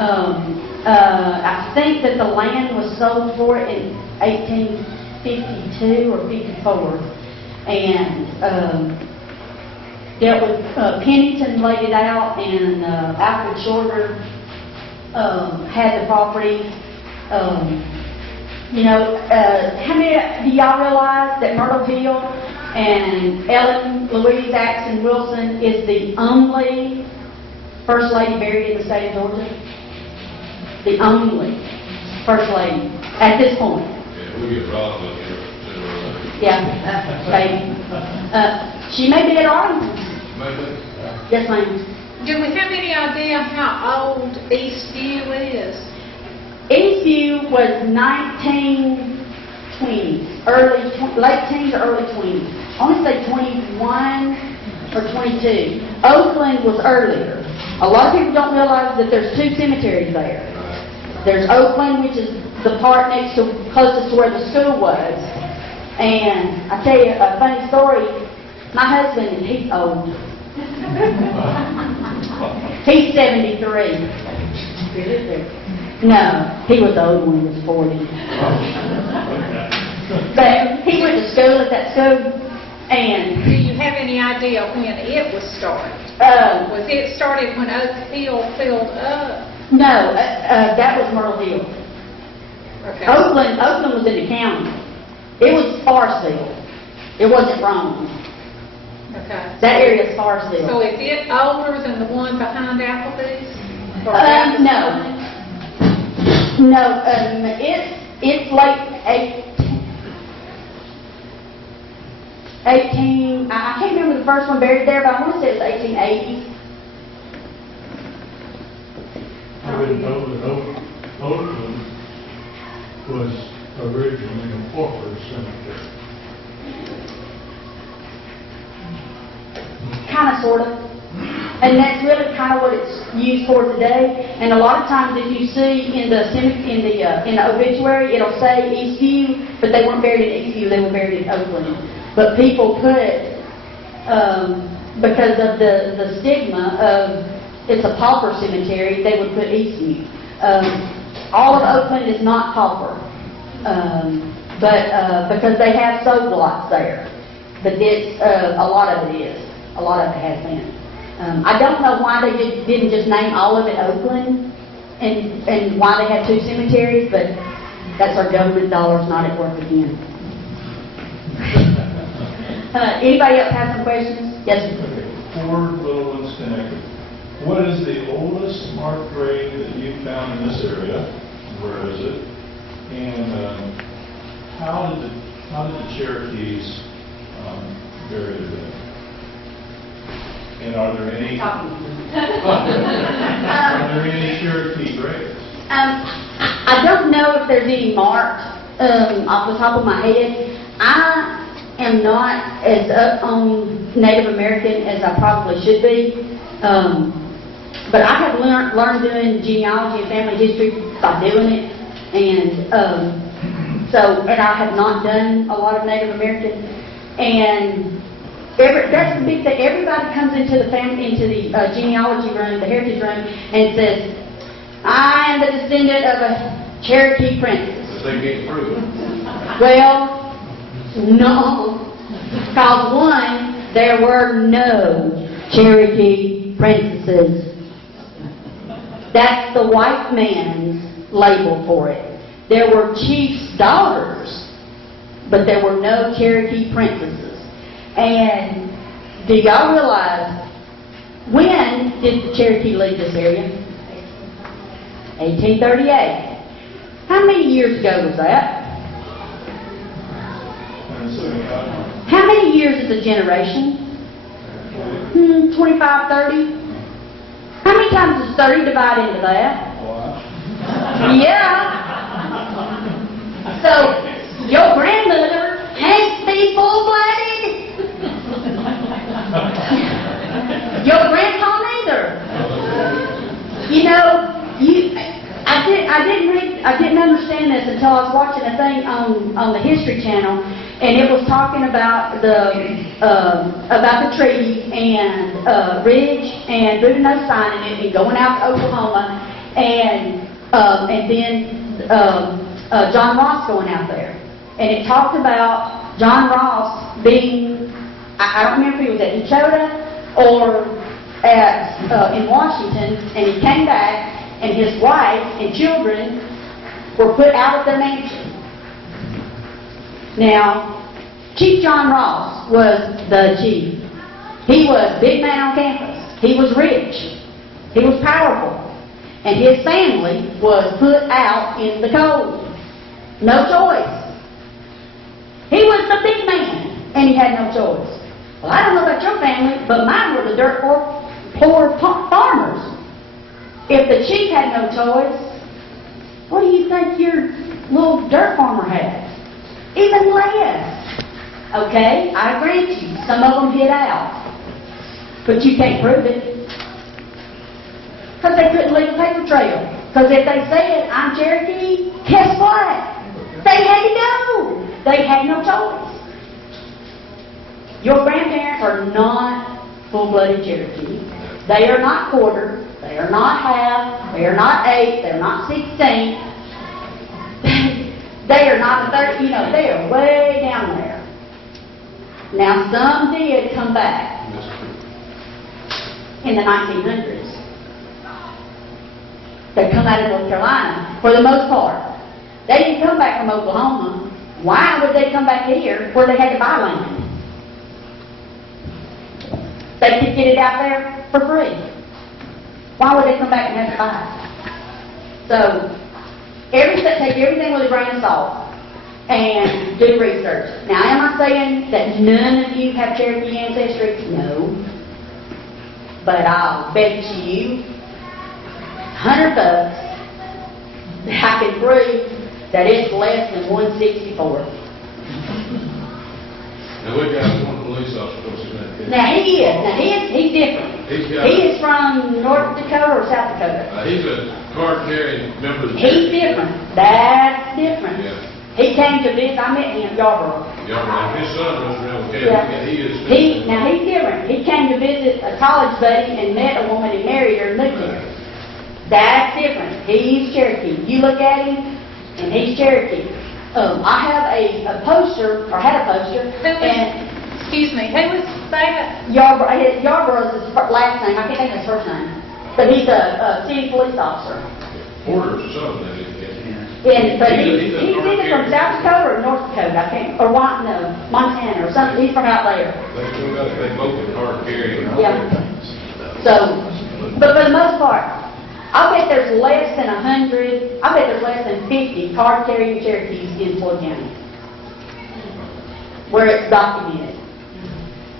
I think that the land was sold for it in 1852 or 54. And Pennington laid it out, and Alfred Shorter had the property. How many do y'all realize that Myrtle Hill and Ellen Louise Axon Wilson is the only First Lady buried in the state of Georgia? The only First Lady at this point. Yeah, we get Roslyn here. Yeah, baby. She may be at Arlington. Maybe. Yes, ma'am. Do we have any idea how old Eastview is? Eastview was 1920s, late teens or early 20s. I want to say 21. or 22. Oakland was earlier. A lot of people don't realize that there's 2 cemeteries there. There's Oakland, which is the part next to, closest to where the school was. And I tell you a funny story. My husband, he's old. He's 73. No, he was old when he was 40. But he went to school at that school, and Do you have any idea when it was started? Was it started when Oak Hill filled up? no, that was Myrtle Hill. Okay. Oakland was in the county. It was Sparsville. It wasn't Rome. Okay. That area is So Sparsville. is it older than the one behind Applebee's? Or No. No, it's like 18, I can't remember the first one buried there, but I want to say it was 1880. I didn't know that Oakland was originally a pauper cemetery. Kind of, sort of. And that's really kind of what it's used for today. And a lot of times if you see in the obituary, it'll say Eastview, but they weren't buried in Eastview, they were buried in Oakland. But people put, because of the stigma of it's a pauper cemetery, they would put Eastview. All of Oakland is not pauper, but because they have soul blocks there. But it's, a lot of it is. A lot of it has been. I don't know why they didn't just name all of it Oakland and why they have 2 cemeteries, but that's our government dollars not at work again. Anybody else have some questions? Yes, sir. Okay, 4 little ones connected. What is the oldest marked grave that you found in this area? Where is it? And how did the Cherokees bury today? And are there any Cherokee graves? I don't know if there's any marked off the top of my head. I am not as up on Native American as I probably should be. But I have learned doing genealogy and family history by doing it. And and I have not done a lot of Native American. And that's the big thing. Everybody comes into the genealogy room, the heritage room, and says, I am the descendant of a Cherokee princess. But they can't prove it. Well, no. Because one, there were no Cherokee princesses. That's the white man's label for it. There were chiefs' daughters, but there were no Cherokee princesses. And do y'all realize, when did the Cherokee leave this area? 1838. How many years ago was that? 175. How many years is a generation? 25, 30? How many times does 30 divide into that? Yeah. So, your grandmother can't be full-blooded. Your grandpa neither. You know, I didn't understand this until I was watching a thing on the History Channel, and it was talking about the treaty and Ridge and Boudinot signing it and going out to Oklahoma, and then John Ross going out there, and it talked about John Ross being, I don't remember if he was at Echota or in Washington, and he came back, and his wife and children were put out of their mansion. Now, Chief John Ross was the chief. He was big man on campus. He was rich. He was powerful. And his family was put out in the cold. No choice. He was the big man, and he had no choice. Well, I don't know about your family, but mine were the dirt poor farmers. If the chief had no choice, what do you think your little dirt farmer had? Even less. Okay, I grant you, some of them hid out. but you can't prove it. Because they couldn't leave a paper trail. Because if they said, I'm Cherokee, guess what? They had to go. They had no choice. Your grandparents are not full-blooded Cherokee. They are not quarter. They are not half. They are not 8. They're not 16. They are not 30. You know, they are way down there. Now, some did come back in the 1900s. They come out of North Carolina, for the most part. They didn't come back from Oklahoma. Why would they come back here where they had to buy land? They could get it out there for free. Why would they come back and have to buy it? So, take everything with a grain of salt and do research. Now, am I saying that none of you have Cherokee ancestry? No. But I'll bet you $100 I can prove that it's less than 164. Now, we got one police officer, of course, in that case. He's different. He is from North Dakota or South Dakota. He's a card-carrying member of the... He's different. That's different. Yeah. He came to visit, I met him, Yarborough. Yeah, his son runs around with Yeah. He is... Now he's different. He came to visit a college buddy and met a woman and married her and lived there. That's different. He's Cherokee. You look at him, and he's Cherokee. I have a poster, or had a poster, and Excuse me, who was that? Yarborough's his last name. I can't think of his first name. But he's a city police officer. Porter's son, that is. But he's either from South Dakota or North Dakota. I can't, or Montana or something. He's from out there. They both are card-carrying. Yeah. So, but for the most part, I bet there's less than 100, I bet there's less than 50 card-carrying Cherokees in Floyd County, where it's documented.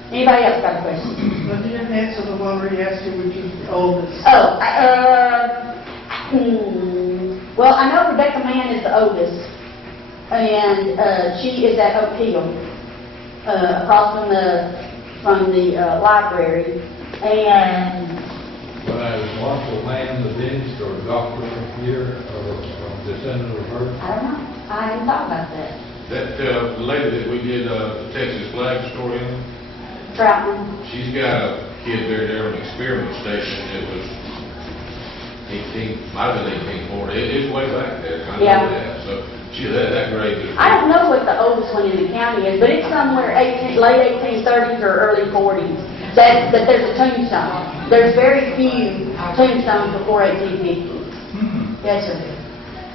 Anybody else got a question? But you didn't answer the one where you asked you which is the oldest. Well, I know Rebecca Mann is the oldest, and she is at Oak Hill, across from the library, and When I was Marshall Mann, the dentist, or doctor here, or descendant of her. I don't know. I hadn't thought about that. That lady that we did the Texas flag story on, Troutman. she's got a kid there on the experiment station. It was might have been 1840. It's way back there. I know Yeah. that. So that grade is... I don't know what the oldest one in the county is, but it's somewhere late 1830s or early 40s. That there's a tombstone. There's very few tombstones before 1850. Yes, sir.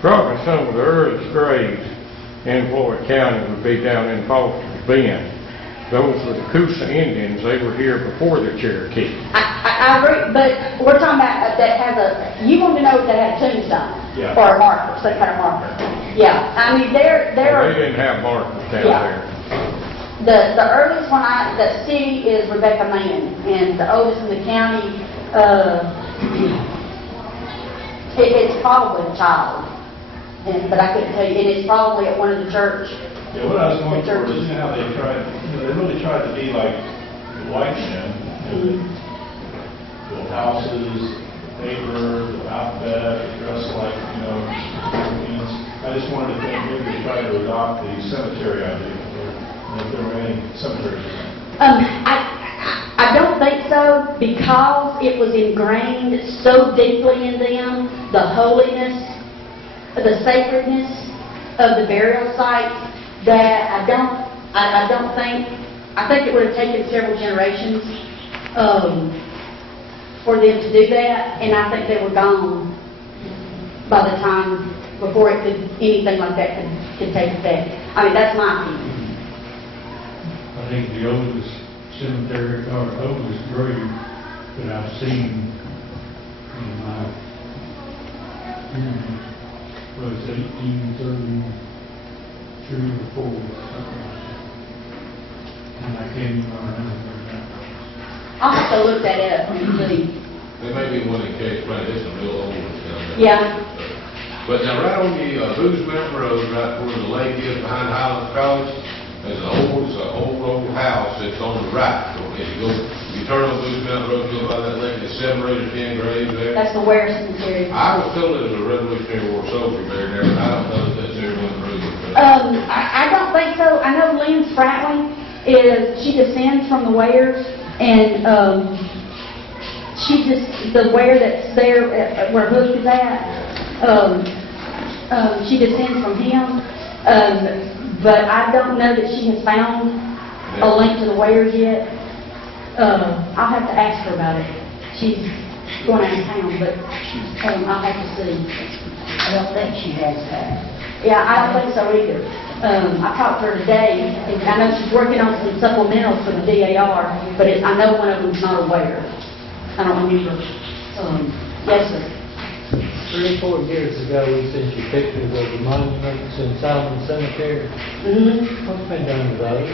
Probably some of the earliest graves in Floyd County would be down in Foster's Bend. Those were the Coosa Indians. They were here before the Cherokee. I agree, but we're talking about that has a. You want to know if they had a tombstone Yeah. or a marker, some kind of marker. Yeah, I mean they're. They didn't have markers down there. The earliest one the city is Rebecca Mann, and the oldest in the county, it's probably a child, but I couldn't tell you. And it's probably at one of the church. Yeah, what I was going for is, you know how they tried, they really tried to be like the white men, build houses, paper, the alphabet, dress like, Europeans. I just wanted to think maybe they tried to adopt the cemetery idea, or if there were any cemeteries. I don't think so, because it was ingrained so deeply in them, the holiness, the sacredness of the burial site, that I think it would have taken several generations for them to do that, and I think they were gone by the time before anything like that could take effect. I mean, that's my opinion. I think the oldest cemetery, or oldest grave that I've seen in my, was 1833 or 4, something like that. And I can't even remember that. I'll have to look that up and see. There may be one in Case Plain. It's a real old one down there. Yeah. But now, right on the Booze Mountain Road, right where the lake is behind Highland College, there's an old house that's on the right. So if you turn on Boots Mountain Road, go by that lake, there's 7 or 10 graves there. That's the Ware Cemetery. I was told it was a Revolutionary War soldier buried there, but I don't know if that's ever been proven. I don't think so. I know Lynn Spratling she descends from the Wares, and, the Ware that's there where Hook is at, she descends from him. But I don't know that she has found a link to the Wares yet. I'll have to ask her about it. She's going out of town, but I'll have to see. I don't think she has that. Yeah, I don't think so either. I talked to her today, and I know she's working on some supplementals for the DAR, but I know one of them's not aware. I don't remember. Yes, sir. 3 or 4 years ago, we sent you pictures of the monuments in Solomon Cemetery. Mm-hmm. What's been done with those?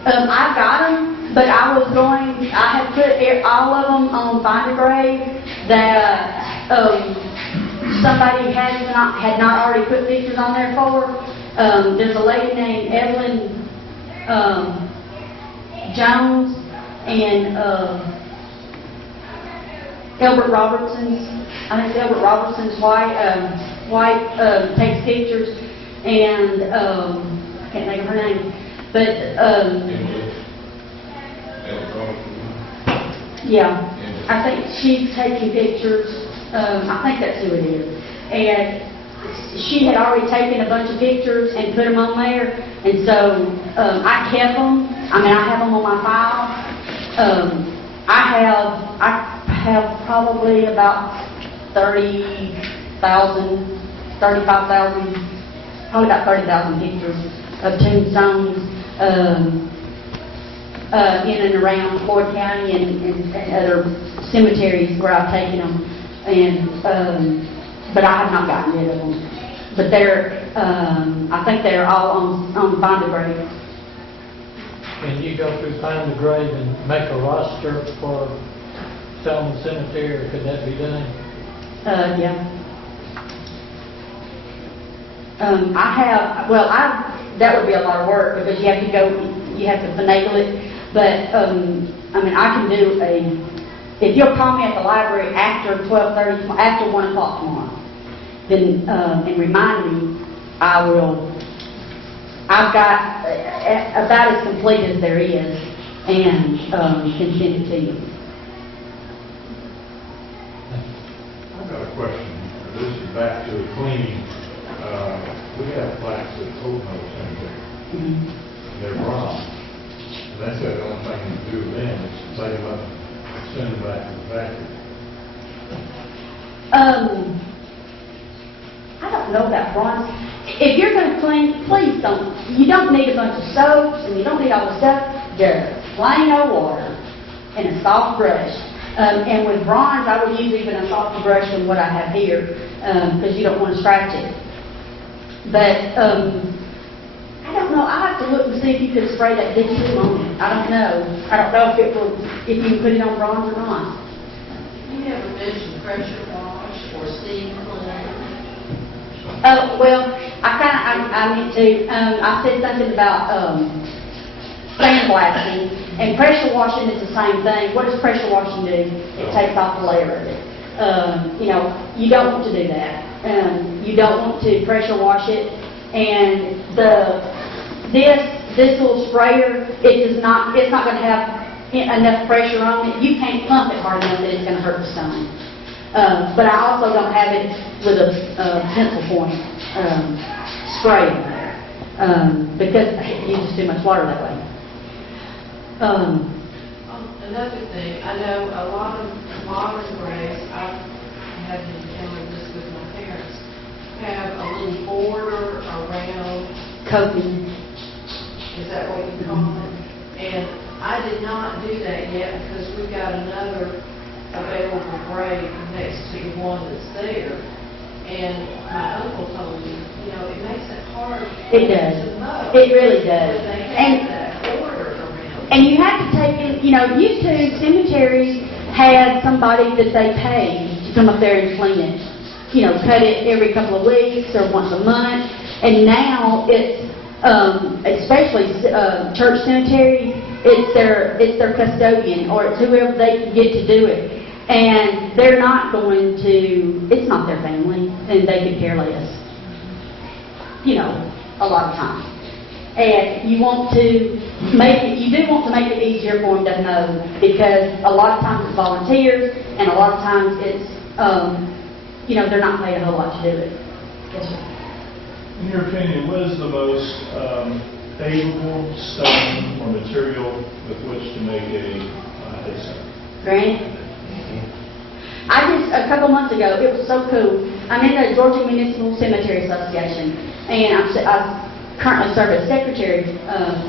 I got them, but I had put all of them on Find a Grave that somebody had not already put pictures on there for. There's a lady named Evelyn Jones and Albert Robertson's. I think it's Albert Robertson's wife takes pictures, and I can't think of her name, but yeah, I think she's taking pictures. I think that's who it is, and she had already taken a bunch of pictures and put them on there, and so I kept them. I have them on my file. I have probably about 35,000, probably about 30,000 pictures of tombstones in and around Floyd County and other cemeteries where I've taken them, but I have not gotten rid of them. But I think they're all on Find a Grave. Can you go through Find the Grave and make a roster for Solomon Cemetery, or could that be done? Yeah. That would be a lot of work because you have to finagle it. But, I can do if you'll call me at the library after 12:30, after 1 o'clock tomorrow, then, and remind me, I will. I've got about as complete as there is, and can send it to you. I've got a question. This is back to the cleaning. We have plaques at Old Mill Cemetery. Mm-hmm. They're wrong. And they said the only thing to do with them is to take them up and send them back to the factory. I don't know that, Ron. If you're going to clean, please don't. You don't need a bunch of soaps, and you don't need all the stuff. Just plain old water and a soft brush. And with bronze, I would use even a softer brush than what I have here, because you don't want to scratch it. But I don't know. I'll have to look and see if you could spray that big tube on it. I don't know. I don't know if you can put it on bronze or not. You never mentioned pressure wash or steam cleaning. Well, I meant to. I said something about sandblasting, and pressure washing is the same thing. What does pressure washing do? It takes off the layer of it. You don't want to do that. You don't want to pressure wash it. And this little sprayer, it's not going to have enough pressure on it. You can't pump it hard enough that it's going to hurt the stone. But I also don't have it with a pencil point spray in there because it uses too much water that way. Another thing, I know a lot of modern graves, I've had to encounter this with my parents, have a little border around Coping. Is that what you call it? And I did not do that yet because we've got another available grave next to the one that's there. And my uncle told me, it makes it hard. It does. To mow. It really does. But they have that border around. And you have to take in, used to cemeteries had somebody that they paid to come up there and clean it. Cut it every couple of weeks or once a month. And now it's, especially church cemetery, it's their custodian, or it's whoever they can get to do it. And they're not going to, it's not their family, and they could care less, you know, a lot of times. And you do want to make it easier for them to know, because a lot of times it's volunteers, and a lot of times it's, you know, they're not paid a whole lot to do it. Yes, sir. In your opinion, what is the most favorable stone or material with which to make a headstone? Granite? A couple months ago, it was so cool. I'm in the Georgia Municipal Cemetery Association, and I currently serve as secretary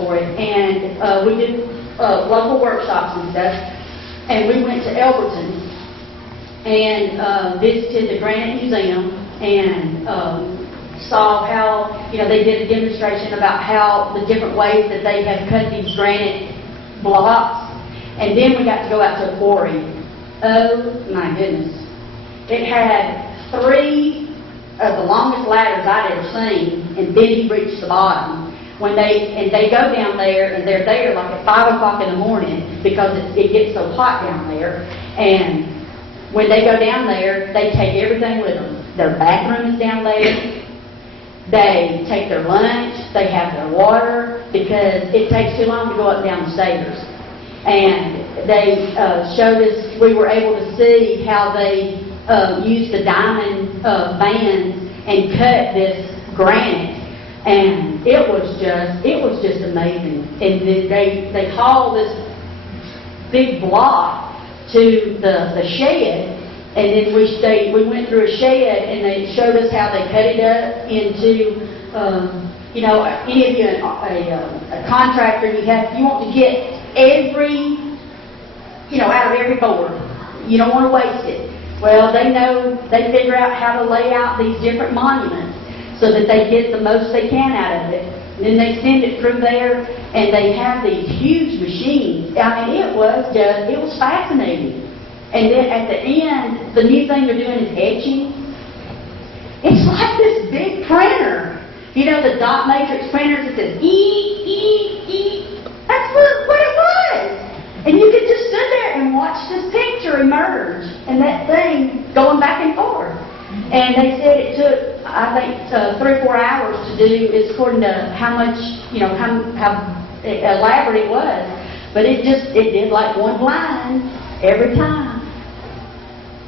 for it, and we did local workshops and stuff, and we went to Elberton and visited the Granite Museum and saw how, you know, they did a demonstration about how the different ways that they have cut these granite blocks, and then we got to go out to a quarry. Oh my goodness. It had 3 of the longest ladders I'd ever seen, and then he reached the bottom. They go down there, and they're there like at 5 o'clock in the morning because it gets so hot down there. And when they go down there, they take everything with them. Their bathroom is down there. They take their lunch. They have their water, because it takes too long to go up and down the stairs. And they showed us, we were able to see how they used the diamond bands and cut this granite, and it was just amazing. And they hauled this big block to the shed, and then we went through a shed, and they showed us how they cut it up into, you know, any of you a contractor, you want to get every, you know, out of every board. You don't want to waste it. Well, they figure out how to lay out these different monuments so that they get the most they can out of it. And then they send it through there, and they have these huge machines. I mean, it was fascinating. And then at the end, the new thing they're doing is etching. It's like this big printer. You know, the dot matrix printers that says E. That's what it was. And you could just sit there and watch this picture emerge, and that thing going back and forth. And they said it took, I think, 3 or 4 hours to do, is according to how much, you know, how elaborate it was. But it did like one line every time.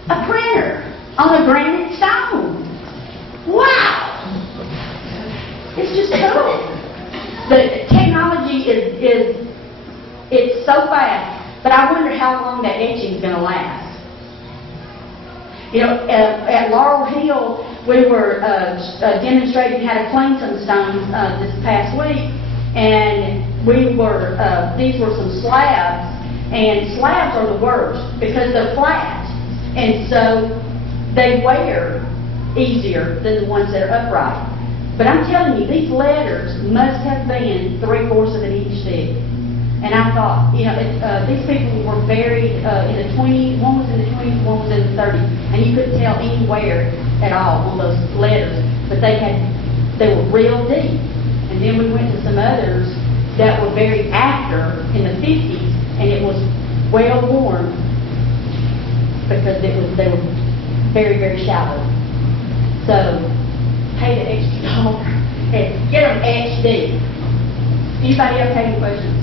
A printer on a granite stone. Wow! It's just cool. The technology it's so fast, but I wonder how long that etching is going to last. You know, at Laurel Hill, we were demonstrating how to clean some stones this past week, and these were some slabs, and slabs are the worst because they're flat, and so they wear easier than the ones that are upright. But I'm telling you, these letters must have been 3/4 of an inch thick. And I thought, you know, these people were buried in the 20s, one was in the 20s, one was in the 30s, and you couldn't tell anywhere at all on those letters, but they were real deep. And then we went to some others that were buried after, in the 50s, and it was well worn because they were very, very shallow. So, pay the extra $1 and get them etched deep. Anybody else have any questions?